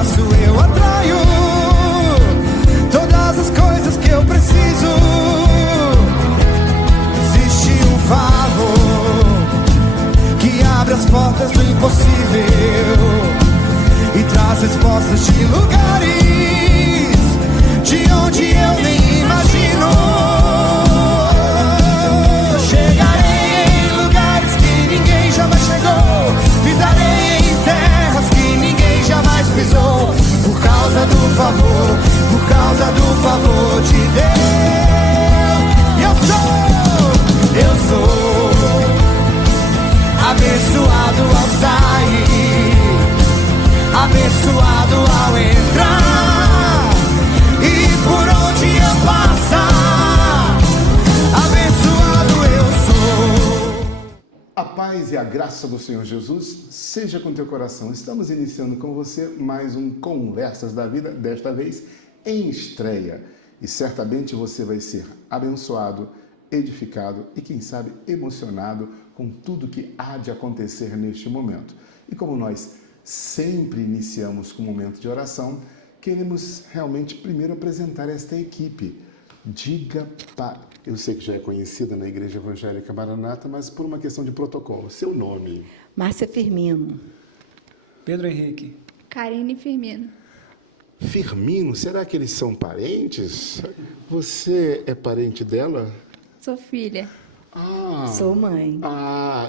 faço, eu atraio todas as coisas que eu preciso. Existe um favor que abre as portas do impossível e traz respostas de lugares de onde eu nem imagino. Chegarei em lugares que ninguém jamais chegou, pisarei em terras que ninguém jamais pisou, por causa do favor de Deus. Eu sou abençoado ao sair, abençoado ao entrar, e por onde eu passar, abençoado eu sou. A paz e a graça do Senhor Jesus seja com teu coração. Estamos iniciando com você mais um Conversas da Vida, desta vez em estreia. E certamente você vai ser abençoado, edificado e, quem sabe, emocionado com tudo que há de acontecer neste momento. E como nós sempre iniciamos com um momento de oração, queremos realmente primeiro apresentar esta equipe. Diga para... Eu sei que já é conhecida na Igreja Evangélica Maranata, mas por uma questão de protocolo. Seu nome? Márcia Firmino. Pedro Henrique. Karine Firmino. Firmino, será que eles são parentes? Você é parente dela? Sou filha. Sou mãe.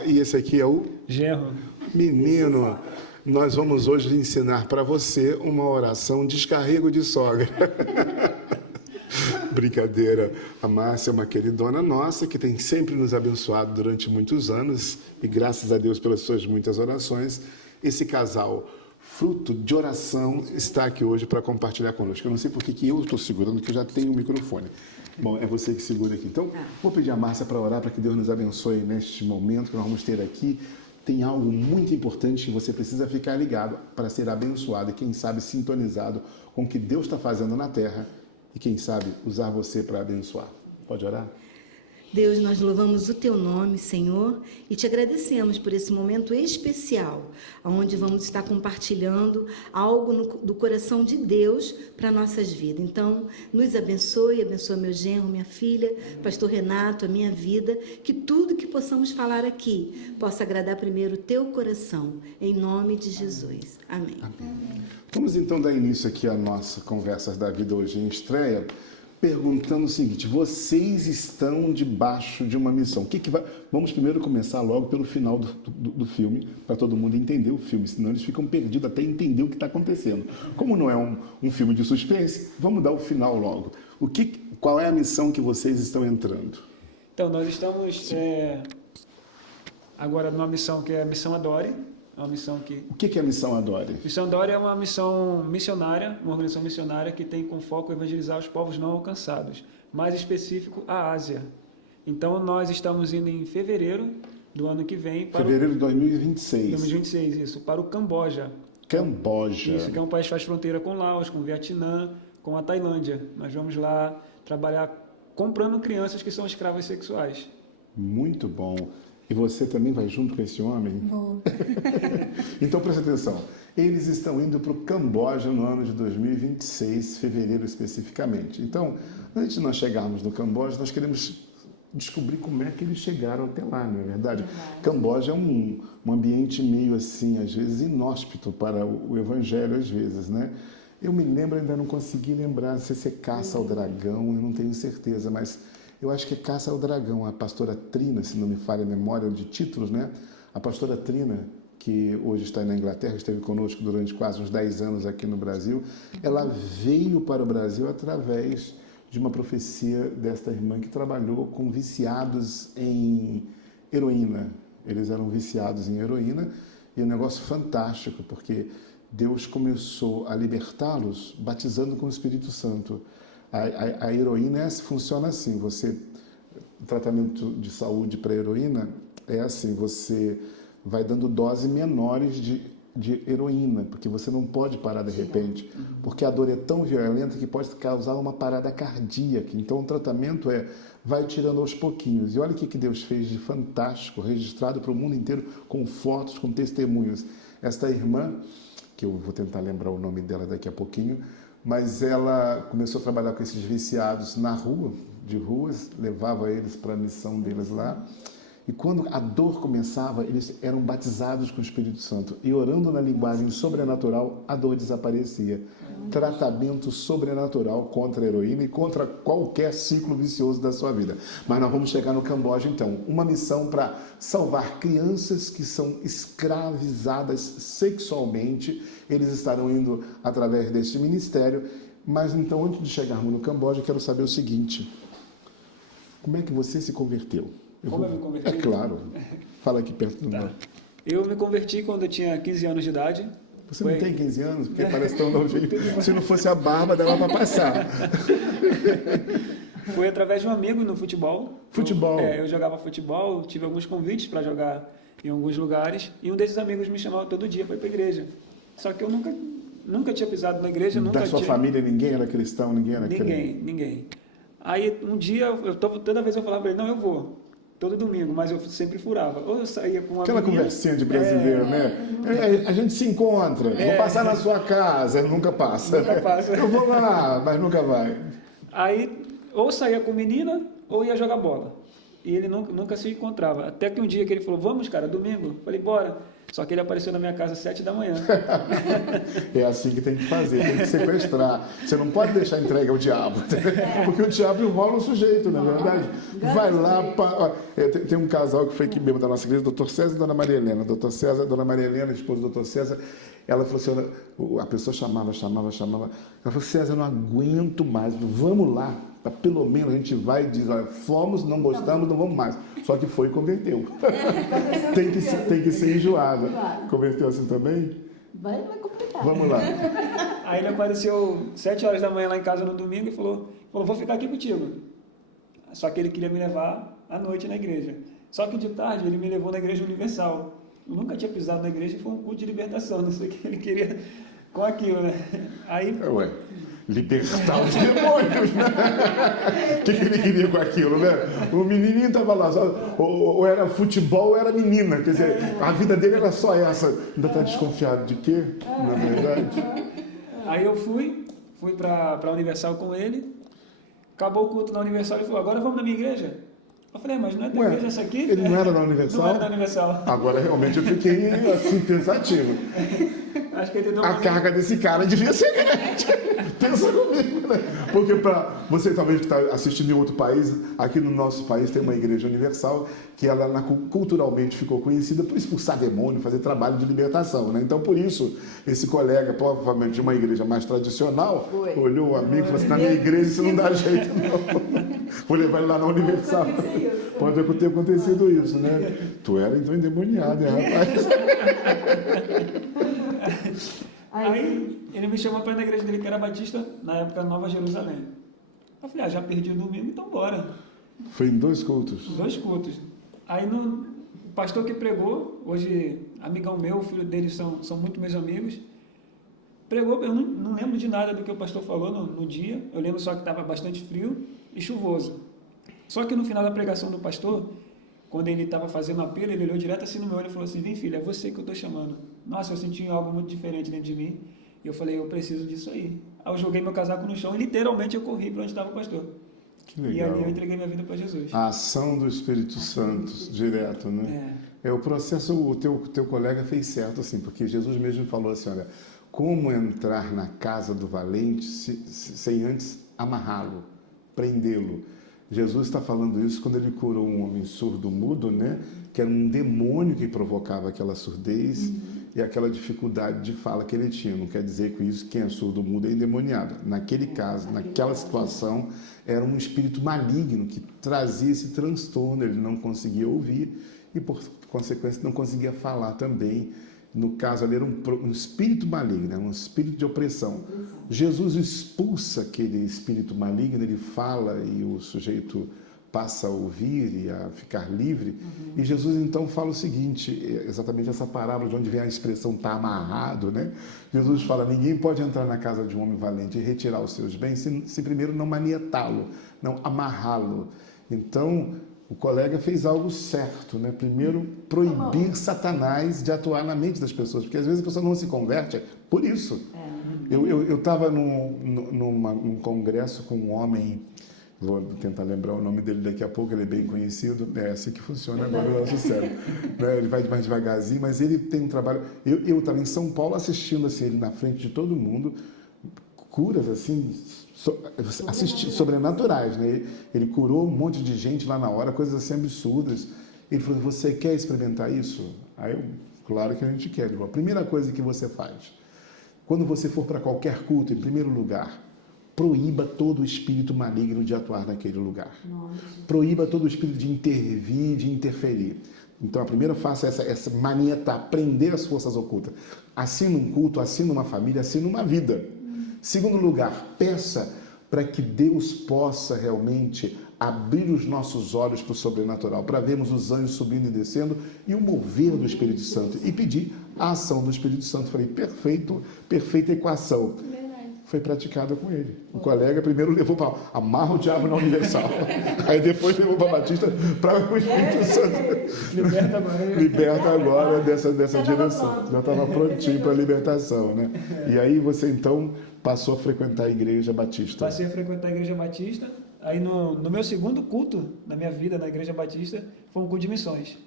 E esse aqui é o... Gerro. Menino, nós vamos hoje ensinar para você uma oração descarrego de sogra. Brincadeira. A Márcia é uma queridona nossa que tem sempre nos abençoado durante muitos anos e graças a Deus pelas suas muitas orações, esse casal fruto de oração está aqui hoje para compartilhar conosco. Eu não sei por que eu estou segurando, que eu já tenho o microfone. Bom, é você que segura aqui. Então, vou pedir a Márcia para orar para que Deus nos abençoe neste momento que nós vamos ter aqui. Tem algo muito importante que você precisa ficar ligado para ser abençoado e, quem sabe, sintonizado com o que Deus está fazendo na terra e, quem sabe, usar você para abençoar. Pode orar? Deus, nós louvamos o Teu nome, Senhor, e Te agradecemos por esse momento especial, onde vamos estar compartilhando algo do coração de Deus para nossas vidas. Então, nos abençoe, abençoa meu genro, minha filha, pastor Renato, a minha vida, que tudo que possamos falar aqui possa agradar primeiro o Teu coração, em nome de Jesus. Amém. Amém. Vamos então dar início aqui à nossa Conversas da Vida hoje em estreia, perguntando o seguinte: vocês estão debaixo de uma missão. Vamos primeiro começar logo pelo final do filme, para todo mundo entender o filme, senão eles ficam perdidos até entender o que está acontecendo. Como não é um filme de suspense, vamos dar o final logo. Qual é a missão que vocês estão entrando? Então, nós estamos agora numa missão que é a Missão Adore. Uma missão que... O que é a Missão Adore? Missão Adore é uma missão missionária, uma organização missionária que tem como foco evangelizar os povos não alcançados, mais específico a Ásia. Então nós estamos indo em fevereiro do ano que vem para fevereiro de 2026. 2026, isso, para o Camboja. Camboja. Isso, que é um país que faz fronteira com Laos, com o Vietnã, com a Tailândia. Nós vamos lá trabalhar comprando crianças que são escravas sexuais. Muito bom. E você também vai junto com esse homem? Vou. Então, presta atenção. Eles estão indo para o Camboja no ano de 2026, fevereiro especificamente. Então, antes de nós chegarmos no Camboja, nós queremos descobrir como é que eles chegaram até lá, não é verdade? Camboja é um ambiente meio assim, às vezes, inóspito para o evangelho, às vezes, né? Eu me lembro, ainda não consegui lembrar se é caça ao dragão, eu não tenho certeza, mas... eu acho que é Caça ao Dragão. A pastora Trina, se não me falha a memória de títulos, né? A pastora Trina, que hoje está na Inglaterra, esteve conosco durante quase uns 10 anos aqui no Brasil, ela veio para o Brasil através de uma profecia desta irmã que trabalhou com viciados em heroína. Eles eram viciados em heroína e é um negócio fantástico, porque Deus começou a libertá-los batizando com o Espírito Santo. A heroína funciona assim, o tratamento de saúde para heroína é assim, você vai dando doses menores de heroína, porque você não pode parar de repente, porque a dor é tão violenta que pode causar uma parada cardíaca. Então o tratamento vai tirando aos pouquinhos. E olha o que Deus fez de fantástico, registrado para o mundo inteiro com fotos, com testemunhos. Esta irmã que eu vou tentar lembrar o nome dela daqui a pouquinho, mas ela começou a trabalhar com esses viciados na rua, de ruas, levava eles para a missão deles lá. E quando a dor começava, eles eram batizados com o Espírito Santo. E orando na linguagem sobrenatural, a dor desaparecia. Tratamento sobrenatural contra a heroína e contra qualquer ciclo vicioso da sua vida. Mas nós vamos chegar no Camboja, então. Uma missão para salvar crianças que são escravizadas sexualmente. Eles estarão indo através deste ministério. Mas então, antes de chegarmos no Camboja, eu quero saber o seguinte. Como é que você se converteu? Como eu me converti? É claro. Fala aqui perto do Tá. meu. Eu me converti quando eu tinha 15 anos de idade. Você não tem 15 anos? Porque parece tão novinho. Se não fosse a barba, dava para passar. Foi através de um amigo no futebol. Futebol? Eu jogava futebol, tive alguns convites para jogar em alguns lugares. E um desses amigos me chamava todo dia para ir para a igreja. Só que eu nunca tinha pisado na igreja. Nunca Da sua tinha... família, ninguém era cristão? Ninguém era crente? Ninguém. Aí um dia, toda vez eu falava para ele, não, eu vou. Todo domingo, mas eu sempre furava. Ou eu saía com uma Aquela menina, conversinha de brasileiro, né? A gente se encontra, vou passar na sua casa, nunca passa. Nunca passa. Eu vou lá, mas nunca vai. Aí, ou saía com menina, ou ia jogar bola. E ele nunca se encontrava. Até que um dia que ele falou, vamos, cara, domingo. Falei, bora. Só que ele apareceu na minha casa às 7 da manhã. É assim que tem que fazer, tem que sequestrar. Você não pode deixar entregue ao diabo, porque o diabo enrola o sujeito, não é verdade? Vai lá, tem um casal que foi aqui mesmo da nossa igreja, Dr. César e Dona Maria Helena. Dr. César, Dona Maria Helena, esposa do Dr. César, ela falou assim, a pessoa chamava. Ela falou, César, eu não aguento mais, vamos lá. Pelo menos a gente vai e diz, olha, fomos, não gostamos, não vamos mais. Só que foi e converteu. Tem que ser enjoado. Claro. Converteu assim também? Vai complicar. Vamos lá. Aí ele apareceu 7 horas da manhã lá em casa no domingo e falou, vou ficar aqui contigo. Só que ele queria me levar à noite na igreja. Só que de tarde ele me levou na Igreja Universal. Eu nunca tinha pisado na igreja e foi um culto de libertação. Não sei o que ele queria com aquilo, né? Aí... Ué, libertar os demônios, né? O que ele queria com aquilo, né? O menininho estava lá, ou era futebol ou era menina. Quer dizer, a vida dele era só essa. Ainda está desconfiado de quê, na verdade? Aí eu fui para a Universal com ele. Acabou o culto na Universal e falou, agora vamos na minha igreja. Eu falei, mas não é da igreja essa aqui? Ele não era da Universal? Não era da Universal. Agora realmente eu fiquei assim, pensativo. Acho que ele deu A carga desse cara devia ser grande. Pensa comigo, né? Porque para você talvez que está assistindo em outro país, aqui no nosso país tem uma igreja universal que ela culturalmente ficou conhecida por expulsar demônio, fazer trabalho de libertação, né? Então por isso esse colega, provavelmente de uma igreja mais tradicional, olhou o amigo e falou assim, na minha igreja isso não dá jeito não. Vou levar ele lá na Universal. Pode ter acontecido isso, né? Tu era então endemoniado, hein, rapaz? Aí ele me chamou para ir na igreja dele, que era Batista, na época Nova Jerusalém. Eu falei, já perdi o domingo, então bora. Foi em 2 cultos? 2 cultos. Aí o pastor que pregou, hoje amigão meu, o filho dele são muito meus amigos, pregou, eu não lembro de nada do que o pastor falou no dia, eu lembro só que estava bastante frio e chuvoso. Só que no final da pregação do pastor, quando ele estava fazendo apelo, ele olhou direto assim no meu olho e falou assim, vem filho, é você que eu estou chamando. Nossa, eu senti algo muito diferente dentro de mim. E eu falei, eu preciso disso aí. Aí eu joguei meu casaco no chão e literalmente eu corri para onde estava o pastor. Que legal. E ali eu entreguei minha vida para Jesus. A ação do Espírito Santo, direto, né? O processo, o teu colega fez certo, assim, porque Jesus mesmo falou assim, olha, como entrar na casa do valente sem antes amarrá-lo, prendê-lo. Jesus está falando isso quando ele curou um homem surdo-mudo, né? Que era um demônio que provocava aquela surdez e aquela dificuldade de fala que ele tinha. Não quer dizer com isso que quem é surdo-mudo é endemoniado. Naquele caso, naquela situação, era um espírito maligno que trazia esse transtorno. Ele não conseguia ouvir e, por consequência, não conseguia falar também. No caso ali era um espírito maligno, um espírito de opressão. Jesus expulsa aquele espírito maligno, ele fala e o sujeito passa a ouvir e a ficar livre. E Jesus então fala o seguinte, exatamente essa parábola de onde vem a expressão está amarrado, né? Jesus fala, ninguém pode entrar na casa de um homem valente e retirar os seus bens se primeiro não manietá-lo, não amarrá-lo. Então, O colega fez algo certo, né? Primeiro, proibir Satanás de atuar na mente das pessoas, porque às vezes a pessoa não se converte por isso. Eu estava num congresso com um homem, vou tentar lembrar o nome dele daqui a pouco, ele é bem conhecido, é assim que funciona agora o nosso cérebro. Né? Ele vai mais devagarzinho, mas ele tem um trabalho... Eu estava em São Paulo assistindo assim, ele na frente de todo mundo, curas assim... sobrenaturais, né? Ele curou um monte de gente lá na hora, coisas assim absurdas. Ele falou: você quer experimentar isso? Aí eu, claro que a gente quer. Ele falou: a primeira coisa que você faz, quando você for para qualquer culto, em primeiro lugar, proíba todo o espírito maligno de atuar naquele lugar. Proíba todo o espírito de intervir, de interferir. Então, a primeira faça essa manietar, prender as forças ocultas. Assim num culto, assim numa família, assim numa vida. Segundo lugar, peça para que Deus possa realmente abrir os nossos olhos para o sobrenatural, para vermos os anjos subindo e descendo e o mover do Espírito Santo. E pedir a ação do Espírito Santo. Falei: perfeita equação. Foi praticada com ele. O colega primeiro levou para amarra o diabo na Universal. Aí depois levou para Batista para o Espírito Santo. Liberta agora dessa direção. Já estava prontinho para a libertação, né? E aí você então passou a frequentar a Igreja Batista. Passei a frequentar a Igreja Batista. Aí no meu segundo culto na minha vida na Igreja Batista foi um culto de missões.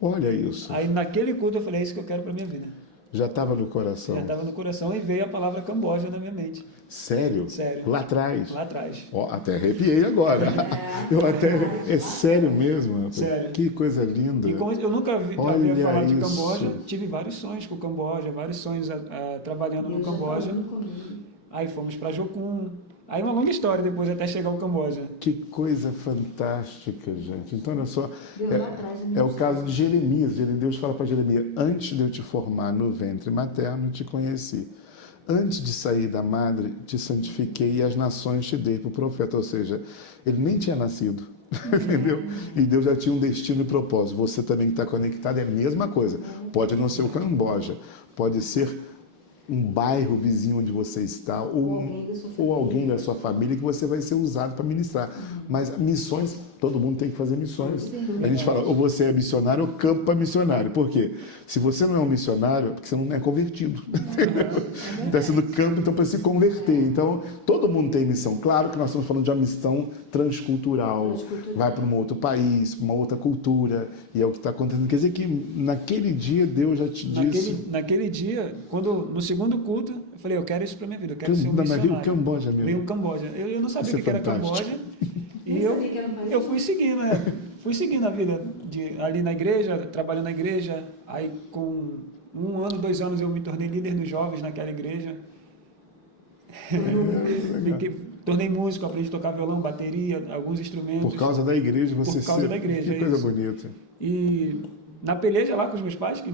Olha isso. Aí naquele culto eu falei: é isso que eu quero para minha vida. Já estava no coração. Já estava no coração e veio a palavra Camboja na minha mente. Sério? Sério. Lá atrás? Lá atrás. Ó, até arrepiei agora. É sério mesmo? Sério. Que coisa linda. E como eu nunca havia falado de isso. Camboja, tive vários sonhos com o Camboja, vários sonhos trabalhando no Camboja. Aí fomos para Jocum. Aí uma longa história depois até chegar ao Camboja. Que coisa fantástica, gente. Então, olha só, é o caso de Jeremias. Deus fala para Jeremias: antes de eu te formar no ventre materno, te conheci. Antes de sair da madre, te santifiquei e as nações te dei para o profeta. Ou seja, ele nem tinha nascido, entendeu? E Deus já tinha um destino e propósito. Você também que está conectado é a mesma coisa. Pode não ser o Camboja, pode ser um bairro vizinho onde você está, ou alguém da sua família que você vai ser usado para ministrar. Mas missões, todo mundo tem que fazer missões. A gente fala: ou você é missionário ou campo para missionário. Por quê? Se você não é um missionário, é porque você não é convertido. Está sendo campo, então, para se converter. Então, todo mundo tem missão. Claro que nós estamos falando de uma missão transcultural. Vai para um outro país, uma outra cultura, e é o que está acontecendo. Quer dizer que naquele dia Deus já te disse... Naquele dia, no segundo culto, eu falei: eu quero isso para minha vida, eu quero ser um missionário. Veio o Camboja mesmo. Veio o Camboja. Eu não sabia o que era Camboja. E eu fui seguindo, né? Fui seguindo a vida ali na igreja, trabalhando na igreja. Aí com 1 ano, 2 anos eu me tornei líder dos jovens naquela igreja. Tornei músico, aprendi a tocar violão, bateria, alguns instrumentos. Por causa da igreja você... Por causa da igreja, Que coisa bonita. E na peleja lá com os meus pais, que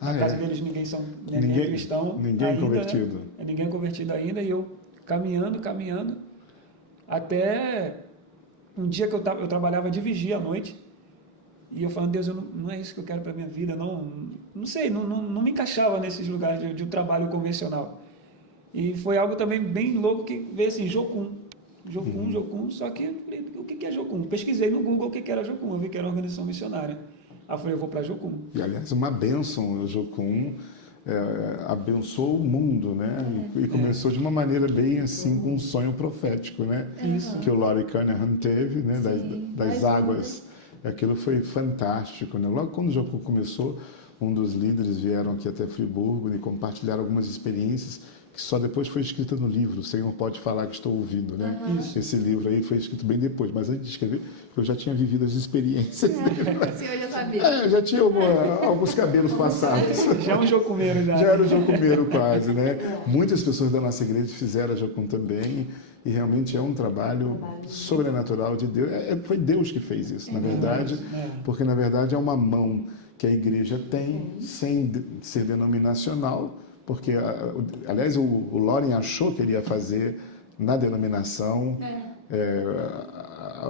na casa deles ninguém é cristão. Ninguém ainda, convertido. Né? Ninguém é convertido ainda. E eu caminhando, até um dia que eu trabalhava de vigia à noite. E eu falando: Deus, não é isso que eu quero para minha vida. Não sei, não me encaixava nesses lugares de um trabalho convencional. E foi algo também bem louco que veio assim: Jocum. Só que eu falei: o que é Jocum? Pesquisei no Google o que era Jocum. Eu vi que era uma organização missionária. Aí eu falei: eu vou para Jocum. E, aliás, uma bênção, o Jocum abençoou o mundo, né? E começou de uma maneira bem assim, com um sonho profético, né? Isso. Que o Laurie Cunningham teve, né? Das águas. Aquilo foi fantástico, né? Logo quando o Jocum começou, um dos líderes vieram aqui até Friburgo e compartilharam algumas experiências que só depois foi escrita no livro. O Senhor pode falar que estou ouvindo, né? Esse livro aí foi escrito bem depois, mas antes de escrever, eu já tinha vivido as experiências dele. O senhor já sabia. Já tinha alguns cabelos passados. Já é um jocumeiro, já. Já era um jocumeiro quase, né? Muitas pessoas da nossa igreja fizeram a Jocum também, e realmente é um trabalho sobrenatural de Deus. Foi Deus que fez isso, na verdade, porque na verdade é uma mão que a igreja tem, sem ser denominacional, porque, aliás, o Loren achou que ele ia fazer na denominação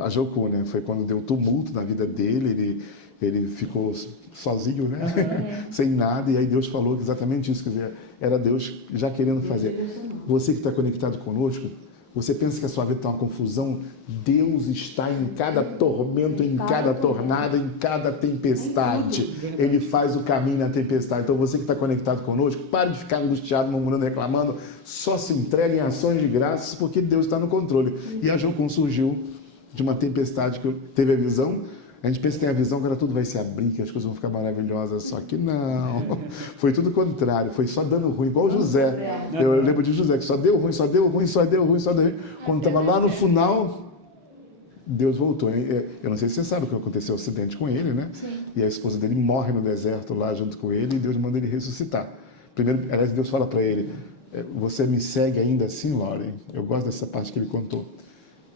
a Jocum, né? Foi quando deu tumulto na vida dele, ele ficou sozinho, né? Sem nada, e aí Deus falou exatamente isso, quer dizer, era Deus já querendo fazer. Você que está conectado conosco, Você pensa que a sua vida está uma confusão? Deus está em cada tormento, em cada tornada, em cada tempestade. Ele faz o caminho na tempestade. Então você que está conectado conosco, pare de ficar angustiado, murmurando, reclamando. Só se entregue em ações de graças, porque Deus está no controle. E a Jocum surgiu de uma tempestade que teve a visão. A gente pensa que tem a visão que agora tudo vai se abrir, que as coisas vão ficar maravilhosas, só que não. Foi tudo o contrário, foi só dando ruim, igual o José. Eu lembro de José, que só deu ruim, só deu ruim, só deu ruim, só deu ruim. Quando estava lá no final, Deus voltou. Eu não sei se você sabe o que aconteceu, o acidente com ele, né? Sim. E a esposa dele morre no deserto lá junto com ele, e Deus manda ele ressuscitar. Primeiro, aliás, Deus fala para ele, você me segue ainda assim, Lauren? Eu gosto dessa parte que ele contou.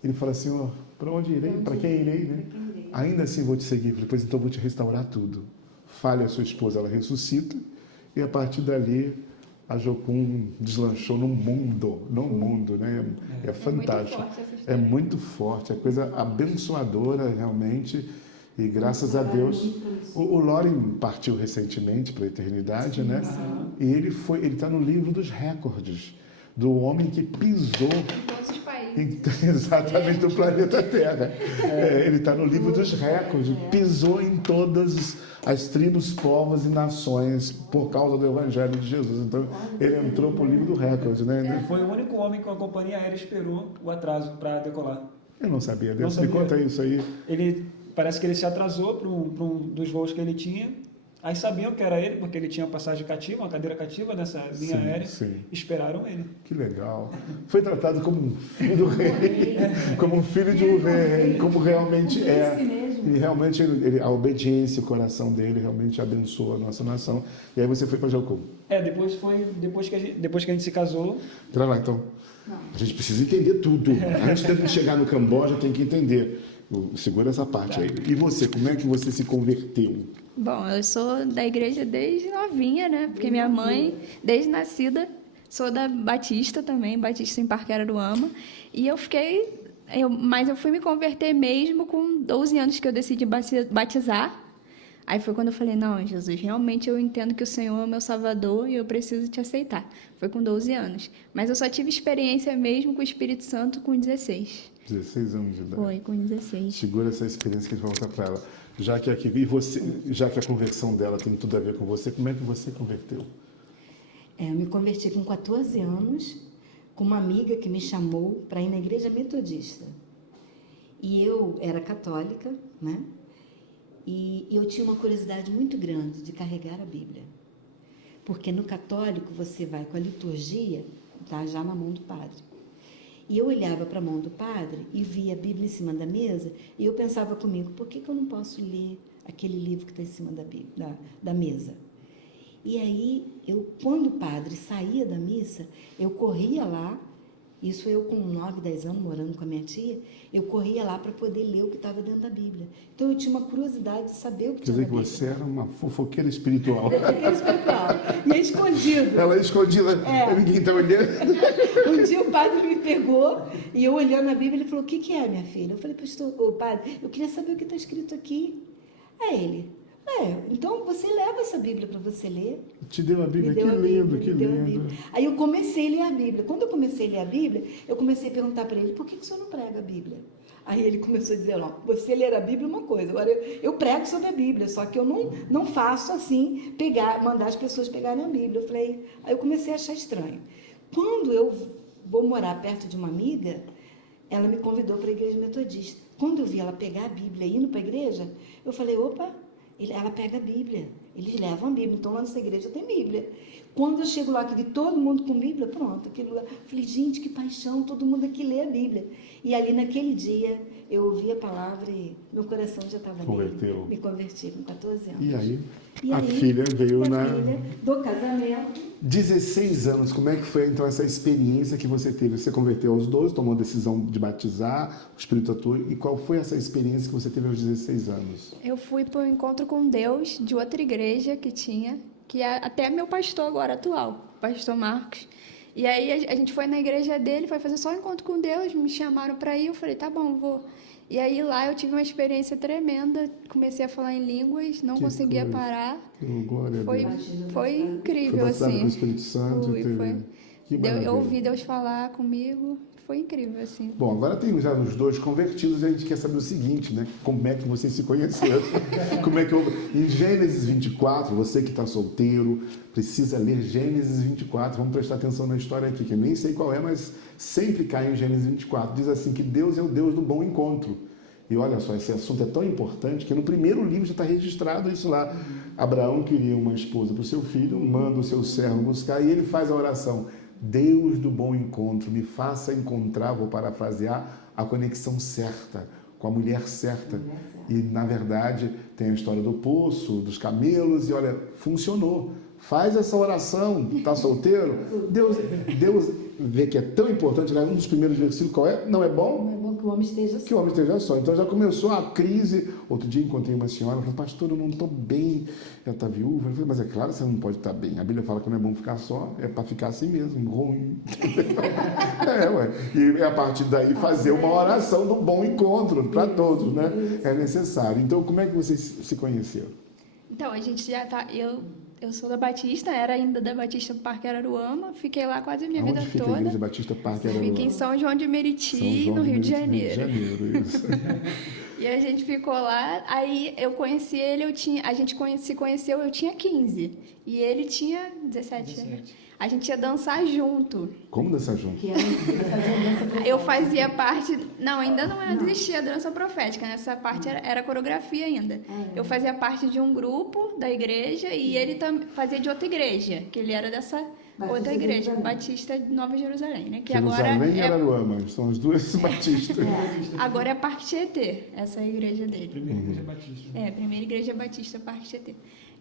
Ele fala assim, ó, para onde irei? Para quem irei, né? Ainda assim vou te seguir. Depois então vou te restaurar tudo. Fale a sua esposa, ela ressuscita. E a partir dali, a Jocum deslanchou no mundo, né? É fantástico. É muito forte, é coisa abençoadora realmente. E graças a Deus, o Lauren partiu recentemente para a eternidade, né? E ele está no livro dos recordes do homem que pisou exatamente do planeta Terra. Ele está no livro dos recordes, pisou em todas as tribos, povos e nações por causa do Evangelho de Jesus. Então, ele entrou para o livro do recorde, né? Foi o único homem que a companhia aérea esperou o atraso para decolar. Eu não sabia disso. Me conta isso aí. Parece que ele se atrasou para um dos voos que ele tinha. Aí sabiam que era ele, porque ele tinha passagem cativa, uma cadeira cativa nessa linha aérea. Sim. Esperaram ele. Que legal. Foi tratado como um filho do rei, como um filho de um rei, como realmente é. E realmente a obediência, o coração dele realmente abençoa a nossa nação. E aí você foi para Jocum. Depois que a gente se casou. Pera lá, então. A gente precisa entender tudo. Antes de chegar no Camboja, tem que entender. Segura essa parte aí. E você, como é que você se converteu? Bom, eu sou da igreja desde novinha, né? Porque minha mãe, desde nascida, sou da Batista também, Batista em Parqueiraruama. E mas eu fui me converter mesmo com 12 anos que eu decidi batizar. Aí foi quando eu falei, não, Jesus, realmente eu entendo que o Senhor é o meu Salvador e eu preciso te aceitar. Foi com 12 anos. Mas eu só tive experiência mesmo com o Espírito Santo com 16. 16 anos de idade. Foi, com 16. Segura essa experiência que a gente vai voltar para ela. Já que a conversão dela tem tudo a ver com você, como é que você converteu? Eu me converti com 14 anos, com uma amiga que me chamou para ir na igreja metodista. E eu era católica, né? E eu tinha uma curiosidade muito grande de carregar a Bíblia. Porque no católico você vai com a liturgia, tá já na mão do padre. E eu olhava para a mão do padre e via a Bíblia em cima da mesa e eu pensava comigo, por que eu não posso ler aquele livro que está em cima da mesa? E aí, quando o padre saía da missa, eu corria lá, isso eu com 9, 10 anos, morando com a minha tia, eu corria lá para poder ler o que estava dentro da Bíblia. Então eu tinha uma curiosidade de saber o que tinha na Bíblia. Quer dizer que você era uma fofoqueira espiritual. Fofoqueira espiritual. E escondido. Ela escondida, ninguém está olhando. Um dia o padre me pegou e eu olhando a Bíblia, ele falou, o que é, minha filha? Eu falei, padre, eu queria saber o que está escrito aqui. Aí ele, então você leva essa Bíblia para você ler. Te deu a Bíblia, que lindo, que lindo. Aí eu comecei a ler a Bíblia. Quando eu comecei a ler a Bíblia, eu comecei a perguntar para ele, por que o senhor não prega a Bíblia? Aí ele começou a dizer, não, você ler a Bíblia é uma coisa, agora eu prego sobre a Bíblia, só que eu não faço assim, mandar as pessoas pegarem a Bíblia. Aí eu comecei a achar estranho. Quando eu vou morar perto de uma amiga, ela me convidou para a igreja metodista. Quando eu vi ela pegar a Bíblia indo para a igreja, eu falei, opa, ela pega a Bíblia, eles levam a Bíblia, então lá nessa igreja tem Bíblia. Quando eu chego lá, que vi todo mundo com Bíblia, pronto, aquele lugar, falei, gente, que paixão, todo mundo aqui lê a Bíblia. E ali naquele dia, eu ouvi a palavra e meu coração já estava nele. Me converti com 14 anos. E aí, a filha veio do casamento. 16 anos, como é que foi então essa experiência que você teve? Você converteu aos 12, tomou a decisão de batizar, o Espírito atuou, e qual foi essa experiência que você teve aos 16 anos? Eu fui para um encontro com Deus de outra igreja que é até meu pastor agora atual, pastor Marcos. E aí a gente foi na igreja dele, foi fazer só um encontro com Deus, me chamaram para ir, eu falei, tá bom, vou. E aí lá eu tive uma experiência tremenda, comecei a falar em línguas, não conseguia parar. Glória a Deus. Foi incrível, foi assim. Com o Espírito Santo. Que maravilha. Eu ouvi Deus falar comigo, foi incrível, assim. Bom, agora tem já os dois convertidos, a gente quer saber o seguinte, né? Como é que vocês se conheceram? Como é que em Gênesis 24, você que está solteiro, precisa ler Gênesis 24. Vamos prestar atenção na história aqui, que eu nem sei qual é, mas sempre cai em Gênesis 24. Diz assim que Deus é o Deus do bom encontro. E olha só, esse assunto é tão importante que no primeiro livro já está registrado isso lá. Abraão queria uma esposa para o seu filho, manda o seu servo buscar e ele faz a oração. Deus do bom encontro, me faça encontrar, vou parafrasear, a conexão certa, com a mulher certa. E, na verdade, tem a história do poço, dos camelos, e olha, funcionou. Faz essa oração, tá solteiro? Deus vê que é tão importante, né? Um dos primeiros versículos, qual é? Não é bom? Não é bom que o homem esteja só. Que o homem esteja só. Então já começou a crise. Outro dia encontrei uma senhora, falou, pastor, eu não estou bem, ela está viúva. Eu falei, mas é claro que você não pode estar bem. A Bíblia fala que não é bom ficar só, é para ficar assim mesmo, ruim. E a partir daí fazer uma oração do bom encontro para todos, né? É necessário. Então, como é que vocês se conheceram? Então, a gente já tá... Eu sou da Batista, era ainda da Batista Parque Araruama, fiquei lá quase a minha vida fica toda. A Igreja Batista Parque Araruama? Fica em São João de Meriti, no Rio de Janeiro. Isso. E a gente ficou lá, aí eu conheci ele, a gente se conheceu, eu tinha 15 e ele tinha 17 anos. A gente ia dançar junto. Como dançar junto? Eu fazia parte... Não, ainda não existia dança profética. Nessa parte era coreografia ainda. Eu fazia parte de um grupo da igreja e ele fazia de outra igreja, que ele era dessa outra igreja, Batista de Nova Jerusalém, né? Que Jerusalém agora e Araruama, são as duas batistas. Agora é Parque Tietê, essa é a igreja dele. Primeira igreja batista. Primeira igreja batista, Parque Tietê.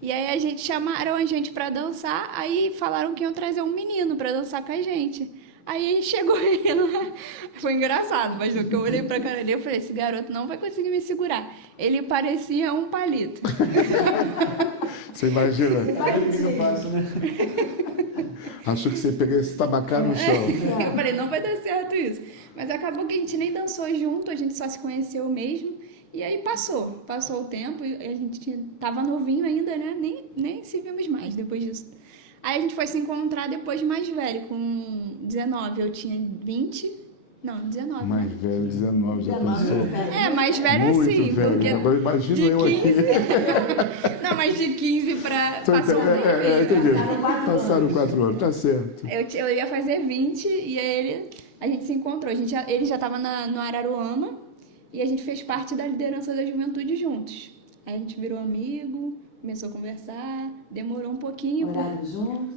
E aí chamaram a gente pra dançar, aí falaram que iam trazer um menino pra dançar com a gente. Aí chegou ele lá, foi engraçado, mas no que eu olhei pra cara dele, eu falei, esse garoto não vai conseguir me segurar. Ele parecia um palito. Você imagina? Eu faço, né? Achou que você ia pegar esse tabacar no chão. Eu falei, não vai dar certo isso. Mas acabou que a gente nem dançou junto, a gente só se conheceu mesmo. E aí passou o tempo, e a gente tava novinho ainda, né? Nem se vimos mais depois disso. Aí a gente foi se encontrar depois de mais velho, com 19, eu tinha 20, não, 19. Mais né? velho, 19, já pensou? Mais velho Muito assim, velho. porque Agora imagina de eu 15, aqui. Não, mas de 15 pra passar um Entendi. Passaram 4 anos, tá certo. Eu ia fazer 20 e aí a gente se encontrou. Ele já estava no Araruama e a gente fez parte da liderança da juventude juntos. Aí a gente virou amigo, começou a conversar, demorou um pouquinho.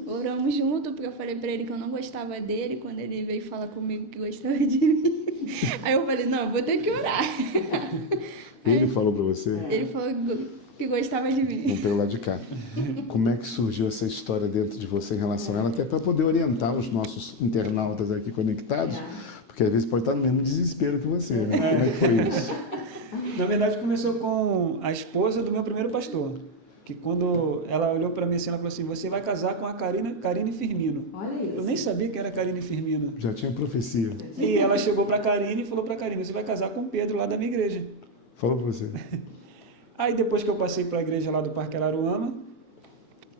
Oramos junto, porque eu falei pra ele que eu não gostava dele, quando ele veio falar comigo que gostava de mim. Aí eu falei, não, eu vou ter que orar. Ele falou pra você? Ele falou que gostava de mim. Vamos pelo lado de cá. Como é que surgiu essa história dentro de você em relação a ela, até para poder orientar os nossos internautas aqui conectados, porque às vezes pode estar no mesmo desespero que você, né? Como é que foi isso? Na verdade, começou com a esposa do meu primeiro pastor, que quando ela olhou para mim assim, ela falou assim, você vai casar com a Karine Firmino. Olha isso. Eu nem sabia que era Karine Firmino. Já tinha profecia. E ela chegou para a Karine e falou para a Karine, você vai casar com o Pedro lá da minha igreja. Falou pra você. Aí depois que eu passei para a igreja lá do Parque Araruama,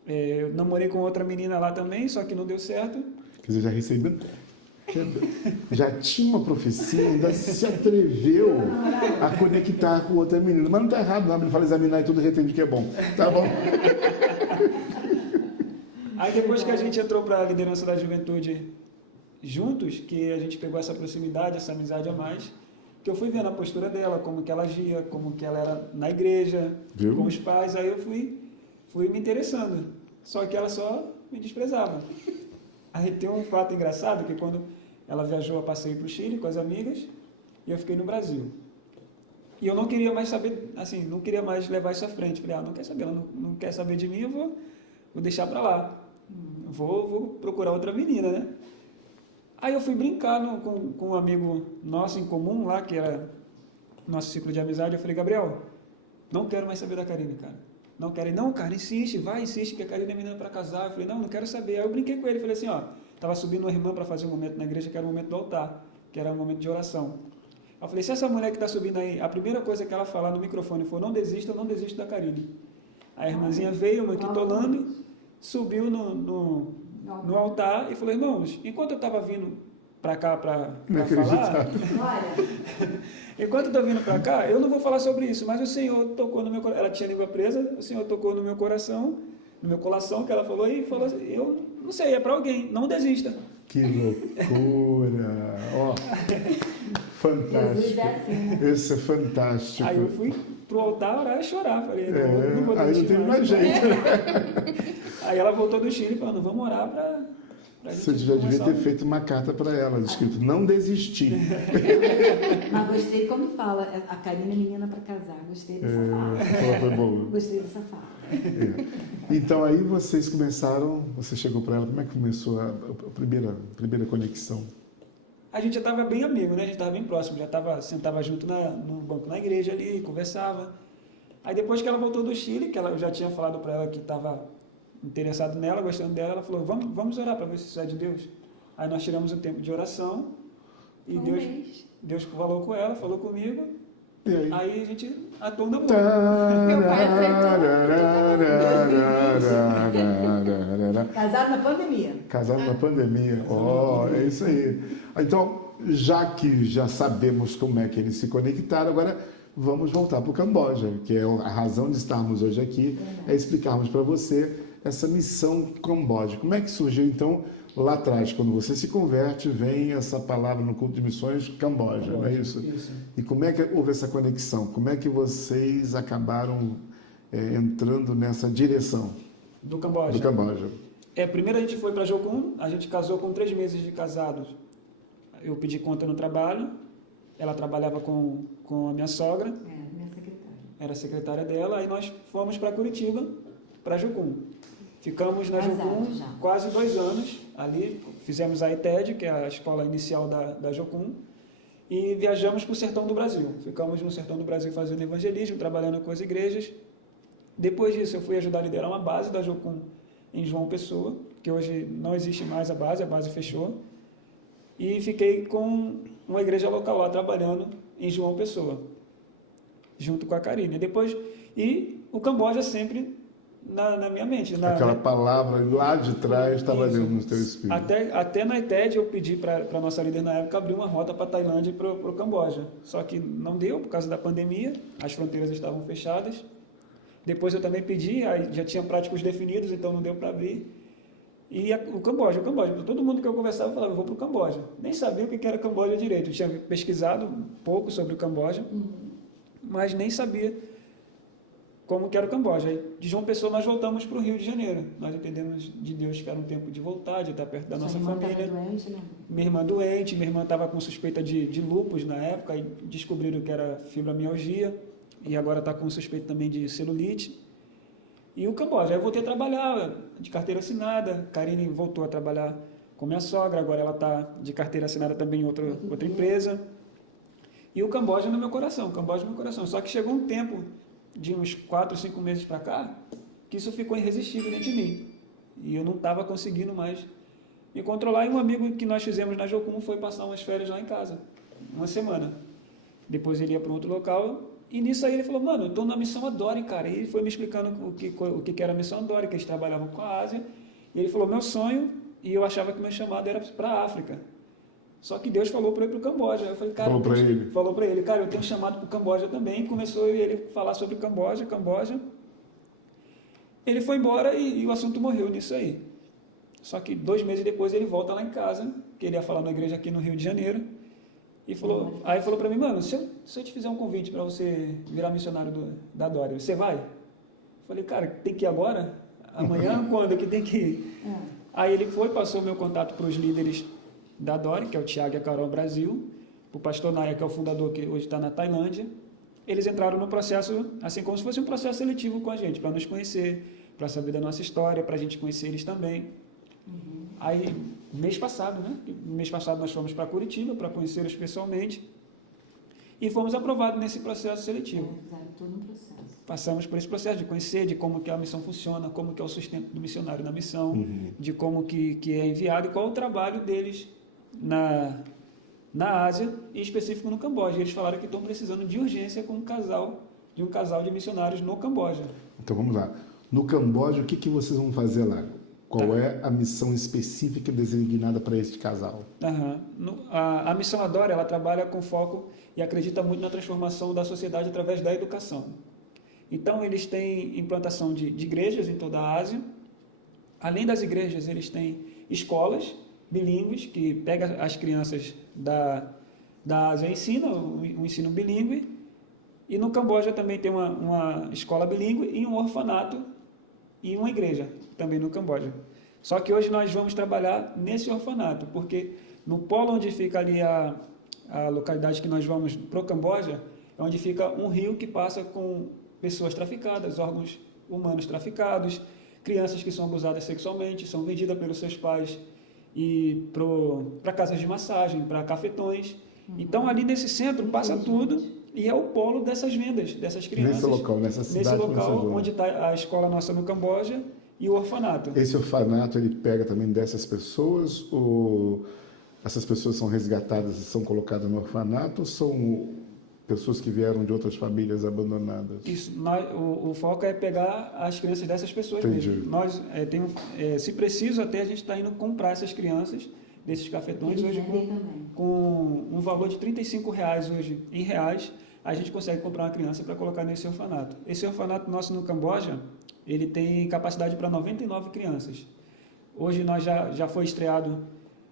eu namorei com outra menina lá também, só que não deu certo. Quer dizer, já recebeu... Já tinha uma profecia, ainda se atreveu a conectar com outra menina. Mas não está errado, não. Ele fala examinar e tudo retende que é bom. Tá bom? Aí depois que a gente entrou para a liderança da juventude juntos, que a gente pegou essa proximidade, essa amizade a mais, que eu fui vendo a postura dela, como que ela agia, como que ela era na igreja, Viu? com os pais, aí eu fui me interessando. Só que ela só me desprezava. Aí tem um fato engraçado, que quando ela viajou a passeio para o Chile com as amigas, e eu fiquei no Brasil. E eu não queria mais saber, assim, não queria mais levar isso à frente. Falei, não quer saber, ela não quer saber de mim, eu vou deixar para lá. Vou procurar outra menina, né? Aí eu fui brincar com um amigo nosso em comum lá, que era nosso ciclo de amizade. Eu falei, Gabriel, não quero mais saber da Karine, cara. Não quero. Não, cara, insiste, que a Karine é menina para casar. Eu falei, não quero saber. Aí eu brinquei com ele, falei assim, estava subindo uma irmã para fazer um momento na igreja, que era o momento do altar, que era um momento de oração. Eu falei, se essa mulher que está subindo aí, a primeira coisa que ela falar no microfone for, não desista, eu não desisto da Karine. A irmãzinha veio, meu quitolame, subiu no altar e falou, irmãos, enquanto eu estava vindo para cá para falar, enquanto eu estou vindo para cá, eu não vou falar sobre isso, mas o Senhor tocou no meu coração, ela tinha a língua presa, o Senhor tocou no meu coração, que ela falou, e falou assim, eu não sei, é para alguém, não desista. Que loucura! Ó, fantástico. Isso é fantástico. Aí eu fui pro altar orar e chorar, falei, não vou aí não tem mais jeito. Aí ela voltou do Chile falando, vamos orar para Você já devia ter feito uma carta para ela, escrito, não desistir. Mas gostei como fala, a Karina é menina para casar, gostei dessa fala. Ela foi boa. Gostei dessa fala. Então aí vocês começaram, você chegou para ela, como é que começou a primeira conexão? A gente já estava bem amigo, né? A gente estava bem próximo, sentava junto no banco na igreja ali, conversava. Aí depois que ela voltou do Chile, que eu já tinha falado para ela que estava interessado nela, gostando dela, ela falou, vamos orar para ver se isso é de Deus. Aí nós tiramos um tempo de oração e Deus falou com ela, falou comigo. E aí a gente atuou na boa. Meu pai Casado na pandemia. Casado na pandemia. Ó, é isso aí. Então, já que já sabemos como é que eles se conectaram, agora vamos voltar para o Camboja, que é a razão de estarmos hoje aqui, é explicarmos para você essa missão Camboja. Como é que surgiu, então, lá atrás, quando você se converte, vem essa palavra no culto de missões, Camboja, não é isso? Isso. E como é que houve essa conexão? Como é que vocês acabaram entrando nessa direção Do Camboja. do Camboja? Primeiro a gente foi para Jocum, a gente casou com 3 meses de casados. Eu pedi conta no trabalho, ela trabalhava com a minha sogra, Minha secretária. era secretária dela, aí nós fomos para Curitiba, para Jocum. Ficamos na Jocum já. quase 2 anos, ali fizemos a ETED, que é a escola inicial da Jocum, e viajamos para o sertão do Brasil. Ficamos no sertão do Brasil fazendo evangelismo, trabalhando com as igrejas. Depois disso eu fui ajudar a liderar uma base da Jocum em João Pessoa, que hoje não existe mais a base fechou. E fiquei com uma igreja local lá trabalhando em João Pessoa, junto com a Karine. E o Camboja sempre na minha mente. Aquela palavra lá de trás estava dentro do teu espírito. Até na ITED eu pedi para a nossa líder na época abrir uma rota para a Tailândia e para o Camboja. Só que não deu por causa da pandemia, as fronteiras estavam fechadas. Depois eu também pedi, aí já tinha práticos definidos, então não deu para abrir. E o Camboja. Todo mundo que eu conversava falava, eu vou para o Camboja. Nem sabia o que era Camboja direito. Eu tinha pesquisado um pouco sobre o Camboja, mas nem sabia como que era o Camboja. Aí, de João Pessoa nós voltamos para o Rio de Janeiro. Nós entendemos de Deus que era um tempo de voltar, de estar perto da nossa família. Doente, né? Minha irmã doente, minha irmã estava com suspeita de lúpus na época, e descobriram que era fibromialgia, e agora está com suspeita também de celulite. E o Camboja, aí eu voltei a trabalhar de carteira assinada, Karine voltou a trabalhar com minha sogra, agora ela está de carteira assinada também em outra empresa. E o Camboja no meu coração, Só que chegou um tempo, de uns 4, 5 meses para cá, que isso ficou irresistível dentro de mim. E eu não estava conseguindo mais me controlar. E um amigo que nós fizemos na Jocum foi passar umas férias lá em casa, uma semana. Depois ele ia para outro local. E nisso aí ele falou, mano, eu estou na missão Adore, cara. E ele foi me explicando o que era a missão Adore, que eles trabalhavam com a Ásia. E ele falou, meu sonho, e eu achava que meu chamado era para a África. Só que Deus falou para eu ir para o Camboja. Eu falei, cara, falou para ele, cara, eu tenho um chamado para o Camboja também. Começou ele a falar sobre Camboja. Ele foi embora e o assunto morreu nisso aí. Só que 2 meses depois ele volta lá em casa, que ele ia falar na igreja aqui no Rio de Janeiro. E aí falou para mim, mano, se eu te fizer um convite para você virar missionário da Dória, você vai? Eu falei, cara, tem que ir agora? Amanhã? Quando que tem que ir? Aí ele passou o meu contato para os líderes da Dória, que é o Tiago e a Carol Brasil, para o pastor Naya, que é o fundador, que hoje está na Tailândia. Eles entraram no processo, assim como se fosse um processo seletivo com a gente, para nos conhecer, para saber da nossa história, para a gente conhecer eles também. Aí, mês passado nós fomos para Curitiba para conhecê-los pessoalmente e fomos aprovados nesse processo seletivo. Todo um processo. Passamos por esse processo de conhecer, de como que a missão funciona, como que é o sustento do missionário na missão, de como que é enviado e qual o trabalho deles na Ásia, em específico no Camboja. Eles falaram que estão precisando de urgência de um casal de missionários no Camboja. Então vamos lá. No Camboja, o que vocês vão fazer lá? Qual é a missão específica designada para este casal? A Missão Adora, ela trabalha com foco e acredita muito na transformação da sociedade através da educação. Então, eles têm implantação de igrejas em toda a Ásia. Além das igrejas, eles têm escolas bilíngues, que pegam as crianças da Ásia e ensinam um ensino bilíngue. E no Camboja também tem uma escola bilíngue e um orfanato e uma igreja, também no Camboja. Só que hoje nós vamos trabalhar nesse orfanato, porque no polo onde fica ali a localidade que nós vamos para o Camboja, é onde fica um rio que passa com pessoas traficadas, órgãos humanos traficados, crianças que são abusadas sexualmente, são vendidas pelos seus pais e para casas de massagem, para cafetões. Então, ali nesse centro passa tudo e é o polo dessas vendas, dessas crianças. Nesse local, nessa cidade. Nesse local onde está a escola nossa no Camboja e o orfanato. Esse orfanato, ele pega também dessas pessoas ou essas pessoas são resgatadas e são colocadas no orfanato ou são pessoas que vieram de outras famílias abandonadas? Isso, o foco é pegar as crianças dessas pessoas. Entendi. Mesmo. Nós, se preciso, até a gente está indo comprar essas crianças desses cafetões hoje com um valor de R$35 hoje em reais, a gente consegue comprar uma criança para colocar nesse orfanato. Esse orfanato nosso no Camboja, ele tem capacidade para 99 crianças. Hoje nós já foi estreado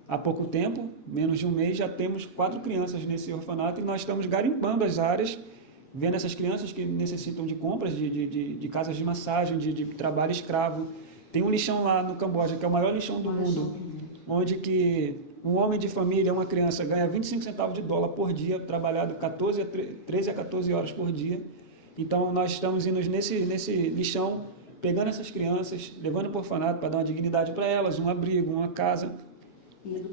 há pouco tempo, menos de um mês, já temos 4 crianças nesse orfanato e nós estamos garimpando as áreas, vendo essas crianças que necessitam de compras, de casas de massagem, de trabalho escravo. Tem um lixão lá no Camboja, que é o maior lixão do mundo, onde que um homem de família, uma criança, ganha 25 centavos de dólar por dia, trabalhado 13 a 14 horas por dia. Então, nós estamos indo nesse lixão, pegando essas crianças, levando para o orfanato para dar uma dignidade para elas, um abrigo, uma casa.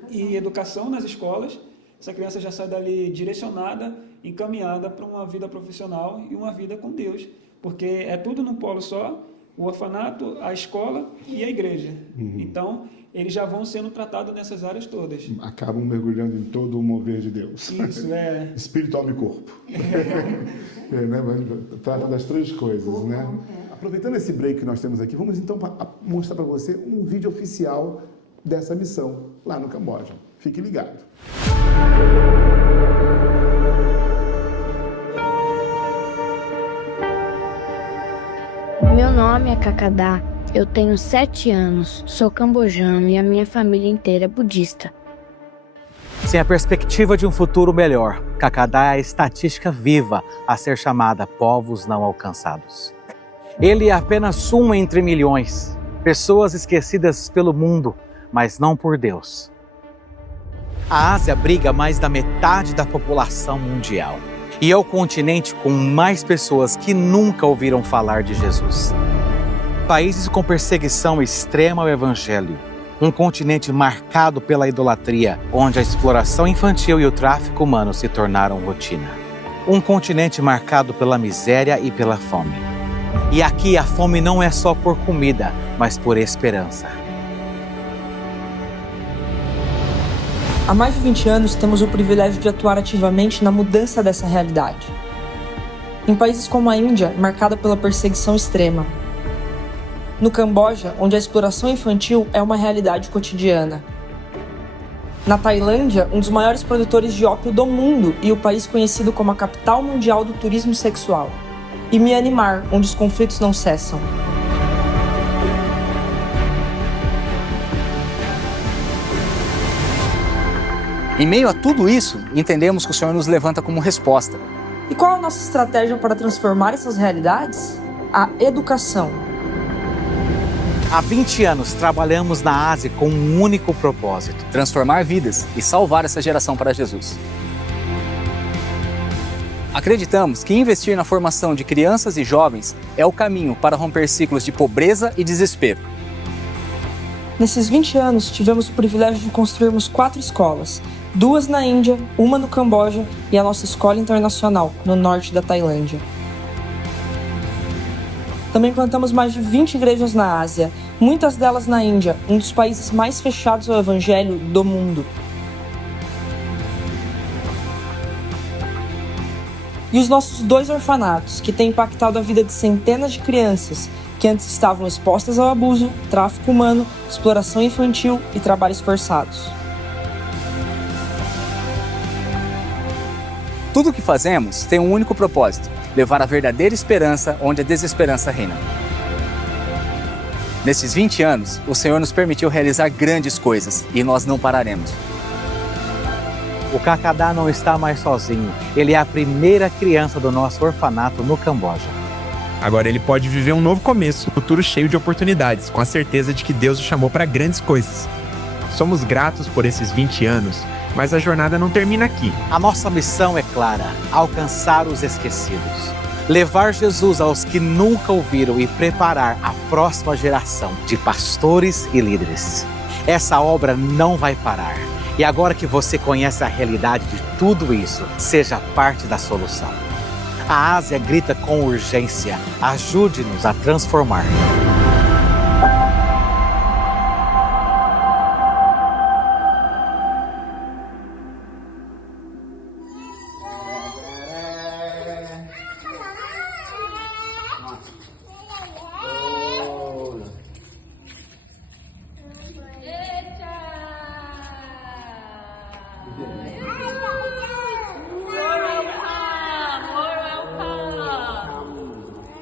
E educação nas escolas. Essa criança já sai dali direcionada, encaminhada para uma vida profissional e uma vida com Deus. Porque é tudo num polo só, o orfanato, a escola e a igreja. Então, eles já vão sendo tratados nessas áreas todas. Acabam mergulhando em todo o mover de Deus. Isso, é. Espírito, alma e corpo. Né? Mas trata das 3 coisas, né? Aproveitando esse break que nós temos aqui, vamos então mostrar para você um vídeo oficial dessa missão lá no Camboja. Fique ligado. Meu nome é Kakadá, eu tenho 7 anos, sou cambojano e a minha família inteira é budista. Sem a perspectiva de um futuro melhor, Kakadá é a estatística viva a ser chamada povos não alcançados. Ele é apenas um entre milhões, pessoas esquecidas pelo mundo, mas não por Deus. A Ásia abriga mais da metade da população mundial e é o continente com mais pessoas que nunca ouviram falar de Jesus. Países com perseguição extrema ao Evangelho, um continente marcado pela idolatria, onde a exploração infantil e o tráfico humano se tornaram rotina. Um continente marcado pela miséria e pela fome. E aqui a fome não é só por comida, mas por esperança. Há mais de 20 anos temos o privilégio de atuar ativamente na mudança dessa realidade. Em países como a Índia, marcada pela perseguição extrema. No Camboja, onde a exploração infantil é uma realidade cotidiana. Na Tailândia, um dos maiores produtores de ópio do mundo e o país conhecido como a capital mundial do turismo sexual. E Myanmar, onde os conflitos não cessam. Em meio a tudo isso, entendemos que o Senhor nos levanta como resposta. E qual a nossa estratégia para transformar essas realidades? A educação. Há 20 anos trabalhamos na Ásia com um único propósito: transformar vidas e salvar essa geração para Jesus. Acreditamos que investir na formação de crianças e jovens é o caminho para romper ciclos de pobreza e desespero. Nesses 20 anos, tivemos o privilégio de construirmos 4 escolas, 2 na Índia, uma no Camboja e a nossa escola internacional, no norte da Tailândia. Também plantamos mais de 20 igrejas na Ásia, muitas delas na Índia, um dos países mais fechados ao Evangelho do mundo. E os nossos 2 orfanatos, que têm impactado a vida de centenas de crianças que antes estavam expostas ao abuso, tráfico humano, exploração infantil e trabalhos forçados. Tudo o que fazemos tem um único propósito: levar a verdadeira esperança onde a desesperança reina. Nesses 20 anos, o Senhor nos permitiu realizar grandes coisas e nós não pararemos. O Kakadá não está mais sozinho. Ele é a primeira criança do nosso orfanato no Camboja. Agora ele pode viver um novo começo, um futuro cheio de oportunidades, com a certeza de que Deus o chamou para grandes coisas. Somos gratos por esses 20 anos, mas a jornada não termina aqui. A nossa missão é clara: alcançar os esquecidos. Levar Jesus aos que nunca ouviram e preparar a próxima geração de pastores e líderes. Essa obra não vai parar. E agora que você conhece a realidade de tudo isso, seja parte da solução. A Ásia grita com urgência: ajude-nos a transformar.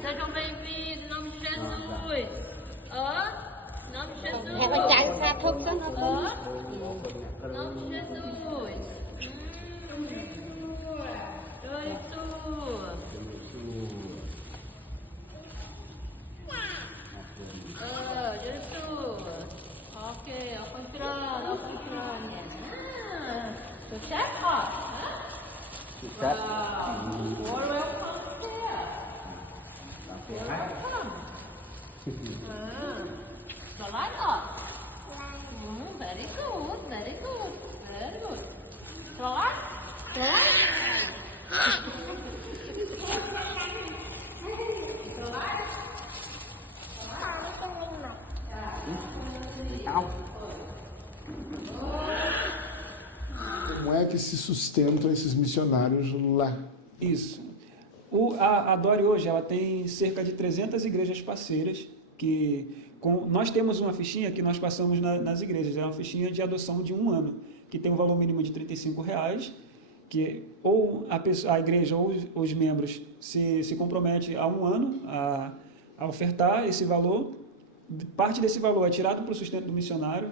Sejam bem-vindos em nome de Jesus. Em nome de Jesus. Em nome de Jesus. Jesus. Ok, ao contrário. Check off. Very good. Como é que se sustentam esses missionários lá? Isso. A Dori hoje ela tem cerca de 300 igrejas parceiras nós temos uma fichinha que nós passamos nas igrejas, é uma fichinha de adoção de 1 ano, que tem um valor mínimo de R$35, que ou a igreja ou os membros se comprometem a 1 ano a ofertar esse valor. Parte desse valor é tirado para o sustento do missionário.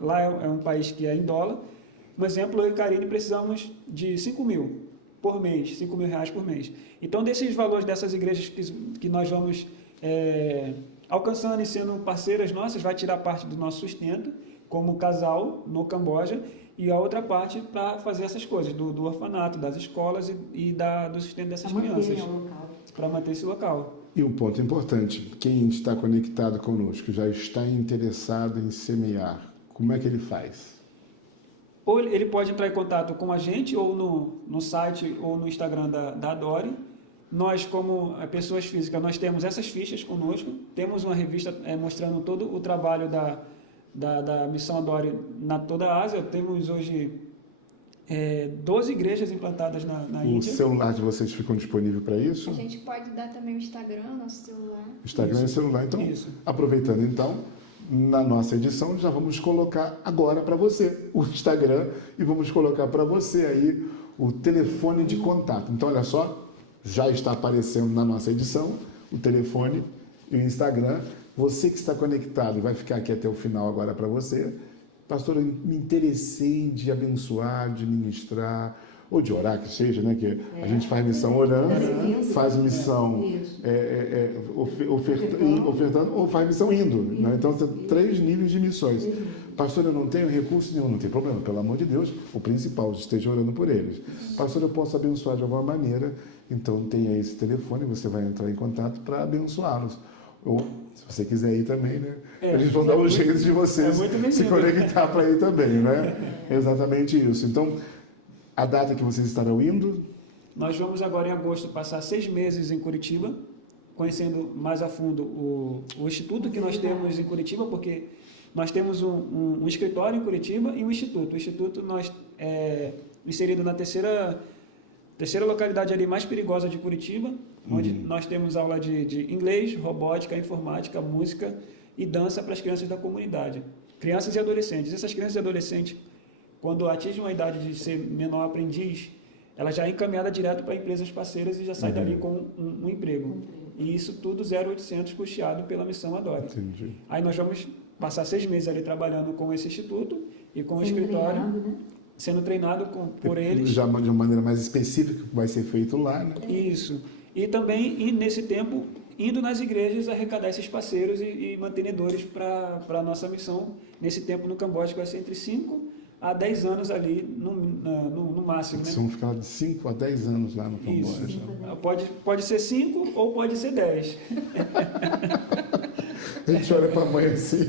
Lá é um país que é em dólar. Um exemplo, eu e Karine precisamos de 5 mil por mês, R$5.000 por mês. Então, desses valores dessas igrejas que nós vamos alcançando e sendo parceiras nossas, vai tirar parte do nosso sustento como casal no Camboja e a outra parte para fazer essas coisas, do orfanato, das escolas e do sustento dessas crianças, para manter esse local. E um ponto importante, quem está conectado conosco, já está interessado em semear, como é que ele faz? Ou ele pode entrar em contato com a gente, ou no site, ou no Instagram da Dori. Nós, como pessoas físicas, nós temos essas fichas conosco, temos uma revista mostrando todo o trabalho da Missão Dori na toda a Ásia. Temos hoje 12 igrejas implantadas na Índia. O celular de vocês ficam disponível para isso? A gente pode dar também o Instagram, nosso celular. Instagram e celular. Então, aproveitando então, na nossa edição, já vamos colocar agora para você o Instagram e vamos colocar para você aí o telefone de contato. Então, olha só, já está aparecendo na nossa edição o telefone e o Instagram. Você que está conectado, vai ficar aqui até o final agora para você. Pastor, eu me interessei de abençoar, de ministrar, ou de orar, que seja, né? Que a gente faz missão orando, faz missão ofertando, ou faz missão indo. Né? Então, são 3 níveis de missões. Pastor, eu não tenho recurso nenhum, não tem problema, pelo amor de Deus, o principal, esteja orando por eles. Pastor, eu posso abençoar de alguma maneira, então tenha esse telefone, você vai entrar em contato para abençoá-los. Ou, se você quiser ir também, né? A gente vai dar um jeito de vocês se conectar para ir também, né? Exatamente isso. Então, a data que vocês estarão indo? Nós vamos agora em agosto passar 6 meses em Curitiba, conhecendo mais a fundo o instituto que nós temos em Curitiba, porque nós temos um escritório em Curitiba e um instituto. O instituto nós inserido na terceira Terceira localidade ali mais perigosa de Curitiba, onde nós temos aula de inglês, robótica, informática, música e dança para as crianças da comunidade. Crianças e adolescentes. Essas crianças e adolescentes, quando atingem uma idade de ser menor aprendiz, ela já é encaminhada direto para empresas parceiras e já sai dali com um emprego. E isso tudo 0,800 custeado pela Missão Adore. Entendi. Aí nós vamos passar 6 meses ali trabalhando com esse instituto e com o escritório, sendo treinado por eles. Já de uma maneira mais específica que vai ser feito lá, né? Isso. E também, nesse tempo, indo nas igrejas arrecadar esses parceiros e mantenedores para a nossa missão. Nesse tempo no Camboja, que vai ser entre 5 a 10 anos ali, no máximo. Né? Vamos ficar de 5 a 10 anos lá no Camboja. Isso. Pode ser 5 ou pode ser 10. A gente olha para a mãe assim,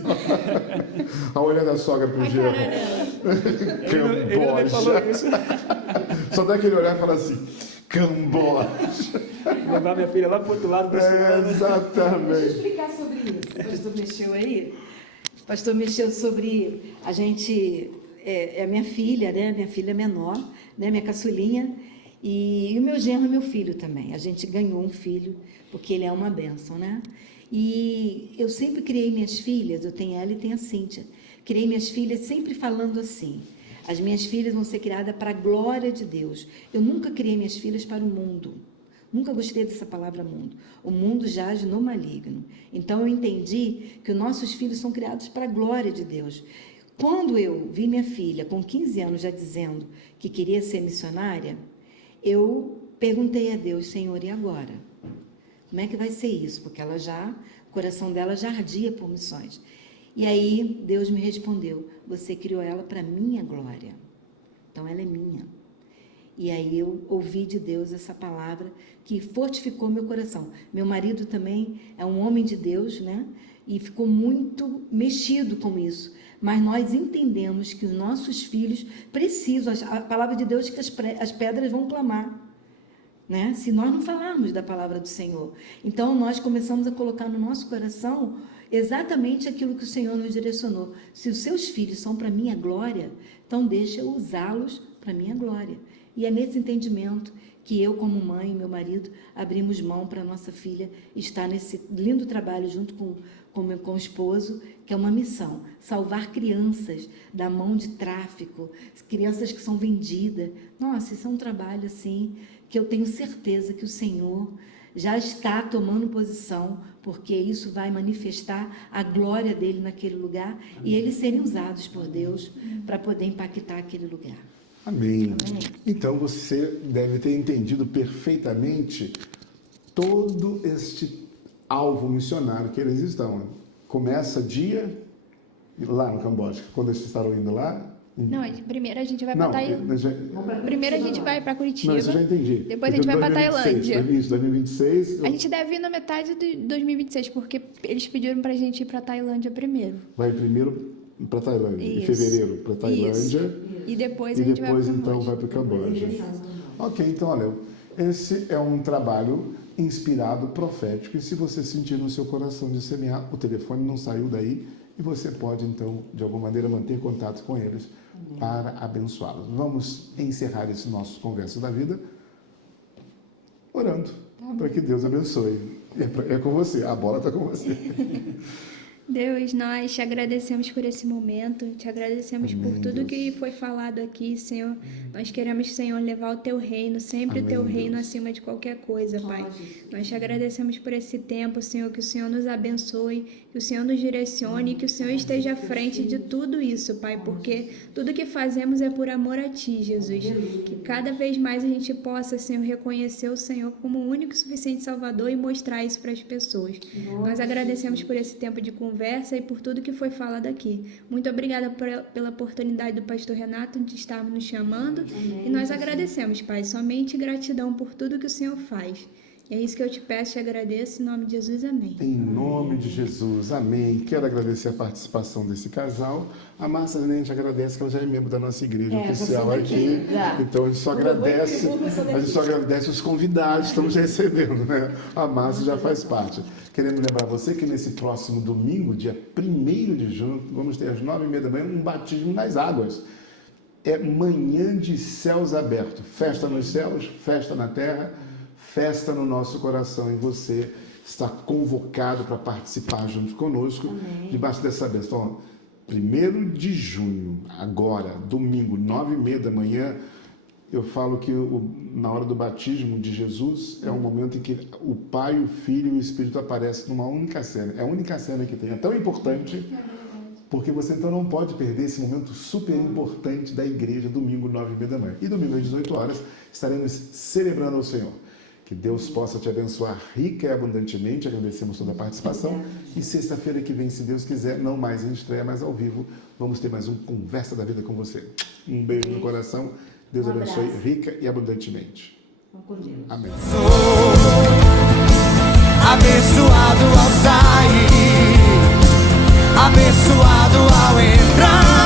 a olha da sogra pro genro. Ele não me falou isso. Só dá aquele olhar e fala assim, Camboja. Levar minha filha lá pro outro lado da cidade. Exatamente. Deixa eu explicar sobre isso. O pastor mexeu aí. O pastor mexeu sobre a gente, a minha filha, né? Minha filha menor, né? Minha caçulinha. E o meu genro é meu filho também. A gente ganhou um filho, porque ele é uma bênção, né? E eu sempre criei minhas filhas, eu tenho ela e tenho a Cíntia. Criei minhas filhas sempre falando assim: as minhas filhas vão ser criadas para a glória de Deus. Eu nunca criei minhas filhas para o mundo. Nunca gostei dessa palavra mundo. O mundo jaz no maligno. Então eu entendi que os nossos filhos são criados para a glória de Deus. Quando eu vi minha filha com 15 anos já dizendo que queria ser missionária, eu perguntei a Deus: Senhor, e agora? Como é que vai ser isso? Porque o coração dela já ardia por missões. E aí Deus me respondeu: você criou ela para minha glória. Então ela é minha. E aí eu ouvi de Deus essa palavra que fortificou meu coração. Meu marido também é um homem de Deus, né? E ficou muito mexido com isso. Mas nós entendemos que os nossos filhos precisam, a palavra de Deus diz que as pedras vão clamar, né? Se nós não falarmos da palavra do Senhor. Então nós começamos a colocar no nosso coração exatamente aquilo que o Senhor nos direcionou. Se os seus filhos são para minha glória, então deixa eu usá-los para minha glória. E é nesse entendimento que eu, como mãe e meu marido, abrimos mão para nossa filha estar nesse lindo trabalho junto com o esposo, que é uma missão: salvar crianças da mão de tráfico, crianças que são vendidas. Nossa, isso é um trabalho assim que eu tenho certeza que o Senhor já está tomando posição, porque isso vai manifestar a glória dele naquele lugar e eles serem usados por Deus para poder impactar aquele lugar. Amém. Então você deve ter entendido perfeitamente todo este alvo missionário que eles estão. Começa dia lá no Camboja, quando eles estarão indo lá. Não, primeiro a gente vai para Tailândia. Primeiro a gente vai para Curitiba. Não, isso eu já entendi. Depois a gente vai para Tailândia. Isso, 2026. A gente deve ir na metade de 2026, porque eles pediram para a gente ir para Tailândia primeiro. Vai primeiro para Tailândia, em fevereiro para Tailândia. Isso. E depois a gente vai para o Camboja. Então vai para o Camboja. Ok, então olha, esse é um trabalho inspirado, profético, e se você sentir no seu coração de semear, o telefone não saiu daí e você pode então, de alguma maneira, manter contato com eles para abençoá-los. Vamos encerrar esse nosso Conversa da Vida orando para que Deus abençoe. É com você, a bola está com você. Deus, nós te agradecemos por esse momento, te agradecemos por tudo que foi falado aqui, Senhor. Nós queremos, Senhor, levar o teu reino, sempre o teu reino acima de qualquer coisa, Pai. Nós te agradecemos por esse tempo, Senhor, que o Senhor nos abençoe, que o Senhor nos direcione, que o Senhor esteja à frente de tudo isso, Pai, porque tudo que fazemos é por amor a Ti, Jesus. Que cada vez mais a gente possa, Senhor, reconhecer o Senhor como o único e suficiente Salvador e mostrar isso para as pessoas. Nós agradecemos por esse tempo de conversa e por tudo que foi falado aqui. Muito obrigada pela oportunidade do pastor Renato de estar nos chamando. E nós agradecemos, Pai, somente gratidão por tudo que o Senhor faz. E é isso que eu te peço e te agradeço. Em nome de Jesus, amém. Em nome de Jesus, amém. Quero agradecer a participação desse casal. A Márcia, a gente agradece que ela já é membro da nossa igreja oficial aqui. Então a gente só agradece os convidados que estamos recebendo, né? A Márcia já faz parte. Queremos lembrar você que nesse próximo domingo, dia 1º de junho, vamos ter às 9h30 da manhã um batismo nas águas. é manhã de céus abertos. Festa nos céus, festa na terra, festa no nosso coração. E você está convocado para participar junto conosco, debaixo dessa bênção. Então, 1º de junho, agora, domingo, 9h30 da manhã, eu falo que na hora do batismo de Jesus é um momento em que o Pai, o Filho e o Espírito aparecem numa única cena. É a única cena que tem. É tão importante, porque você então não pode perder esse momento super importante da igreja, domingo, 9h30 da manhã. E domingo, às 18 horas, estaremos celebrando ao Senhor. Que Deus possa te abençoar rica e abundantemente. Agradecemos toda a participação. E sexta-feira que vem, se Deus quiser, não mais em estreia, mas ao vivo, vamos ter mais um Conversa da Vida com você. Um beijo no coração. Deus abençoe rica e abundantemente. Com Deus. Amém. Abençoado ao sair, abençoado ao entrar.